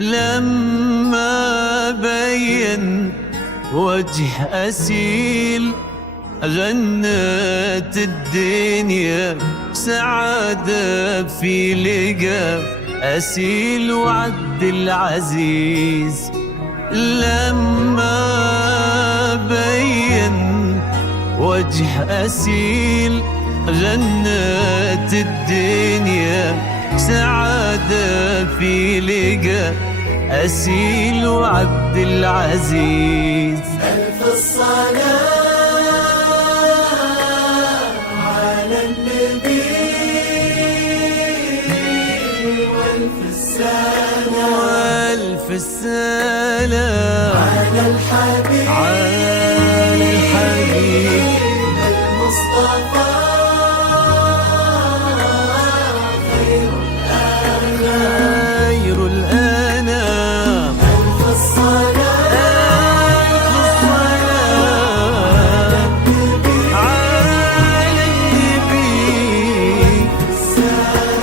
لما بين وجه أسيل غنت الدنيا سعادة في لقى أسيل وعبد العزيز. لما بين وجه أسيل غنت الدنيا سعادة في لقى أسيل وعبد العزيز. ألف الصلاة على النبي وألف السلام على الحبيب المصطفى خير الأنام. ألف الصلاة على النبي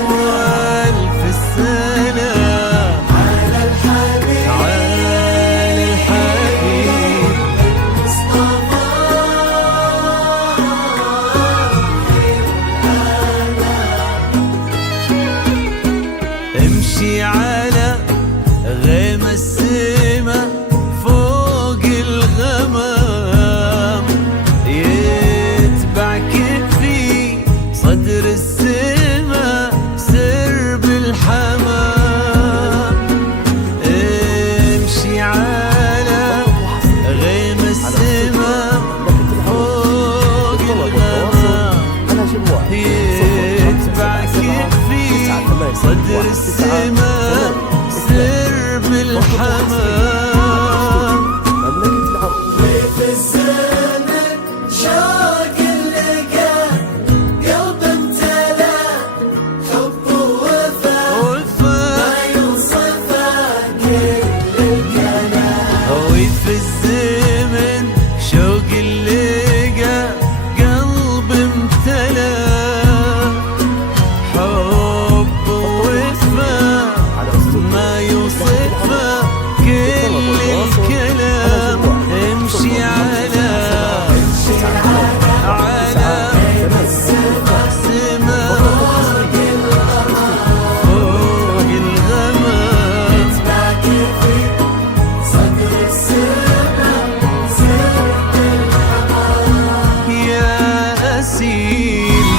وألف السلام على الحبيب المصطفى امشي على غيم السما فوق الغمام، يتبعك في صدر السما سرب الحمام. امشي على غيم السما فوق الغمام، يتبعك في صدر السما سرب الحمام. وفي الزمن شوق اللقا قلب امتلا حب ووفا ما يوصف كل الكلام. وفي الزمن شوق اللقا قلب امتلا حب ووفا ما يوصفه كل الكلام. امشي على سما فوق الغمام، صدر السما سرب الحمام. يا أسيل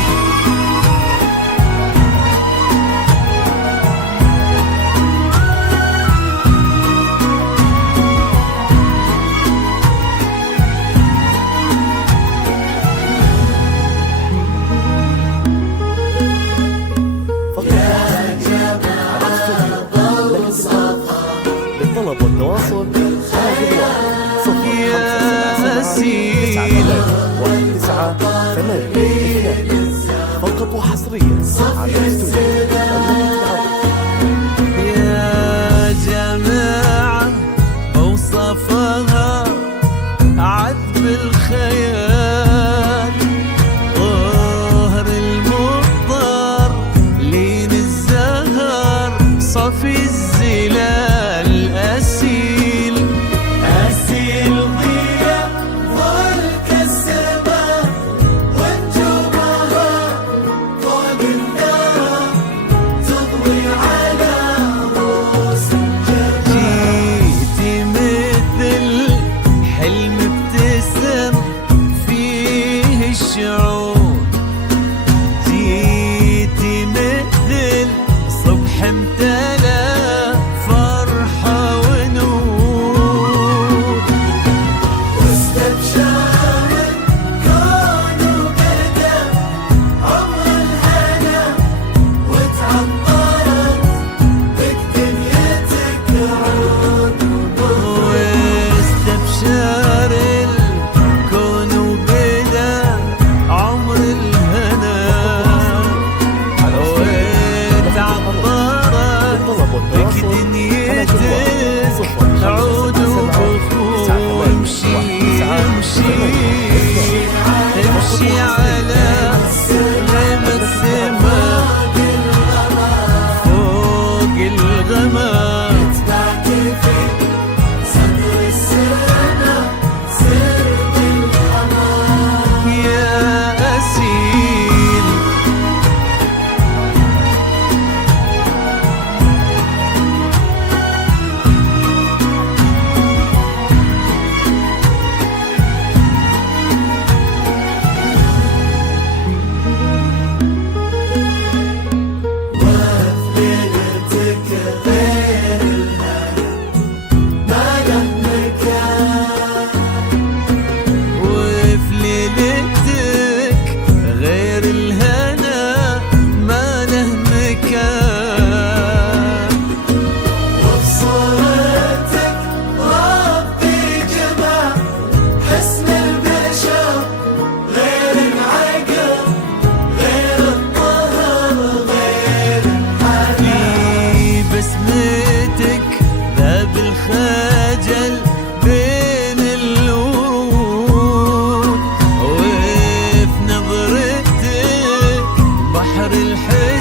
للطلب والتواصل يا أسيل فقط وحصريا على الاستوديو. يا جماعة أوصفها عذب الخيال، طهر المضطر لين الزهر صفي الزلال. أسيل ضياء ملك السماء ونجومها فوق النار تضوي على رؤوس الجبال. جيتي مثل حلم ابتسم فيه الشعور، جيتي مثل صبح امتلأ فرح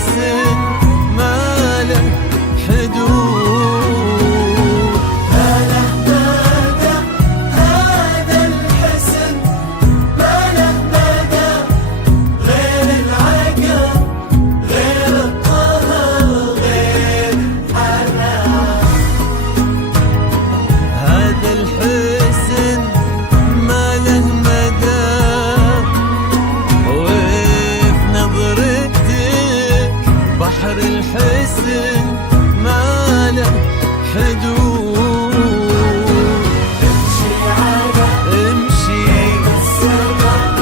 الحسن ما له حدود. هذا الحسن ما له مدى غير العقل غير الطهر غير الحنان. هذا الحسن ما له مدى وفي نظرتك بحر الحسن ما له حدود. امشي على امشي السماء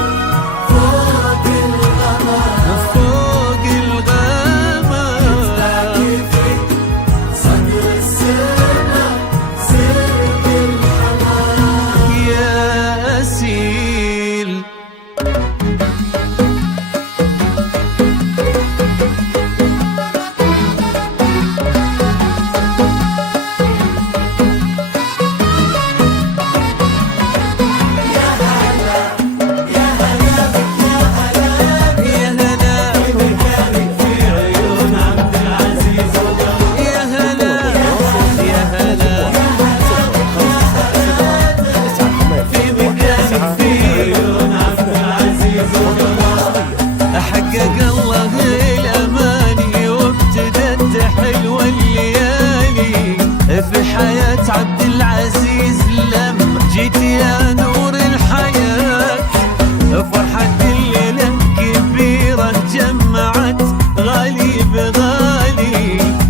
فوق الغمام فوق الغمام في صدر السماء سرب الحمام. يا أسيل. يا هلا في عيون عبد العزيز يا هلا يا هلا في مكانك في عيون عبد العزيز حقق الله الأماني وابتدت حلوة الليالي في حياة عبد العزيز لما جيت يا نور الحياة. فرحة الليلة كبيرة جمعت غالي بغالي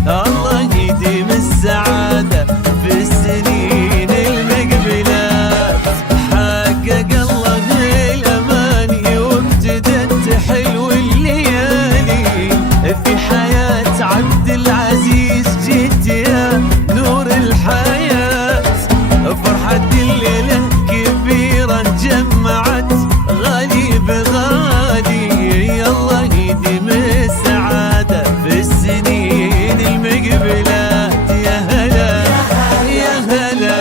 الله يديم السعادة في السنين المقبلات. حقق الله الأماني وابتدت حلو الليالي في حياة عبد العزيز جيت يا نور الحياة. فرحة الليلة كبيرة جمعت غالي بغالي الله يديم السعادة في السنين المقبلات. يا هلا يا هلا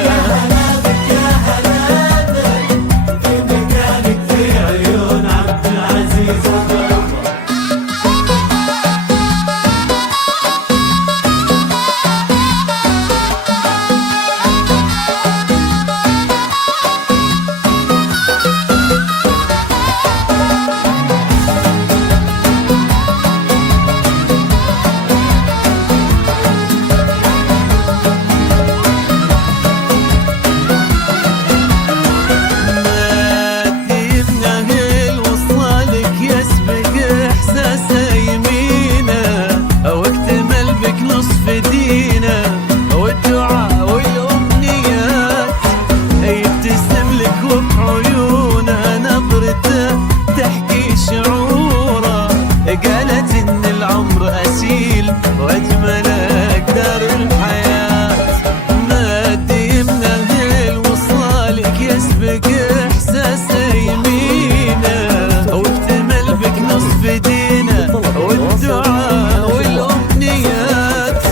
في مكانك في عيون عبد العزيز قالت ان العمر اسيل واجمل اقدار الحياه. ما ديمنا الوصالك يسبق احساسه يمينه واكتمل بك نصف دينه والدعاء والامنيات.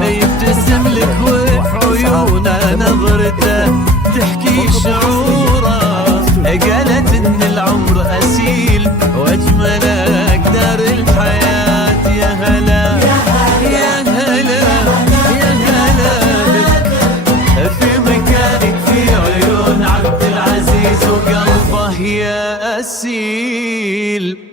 يبتسم لك وفي عيونه نظرته تحكي شعوره. قالت ان العمر اسيل واجمل اقدار الحياه. يا هلا يا هلا يا هلا بك في مكانك في عيون عبد العزيز وقلبه يا اسيل.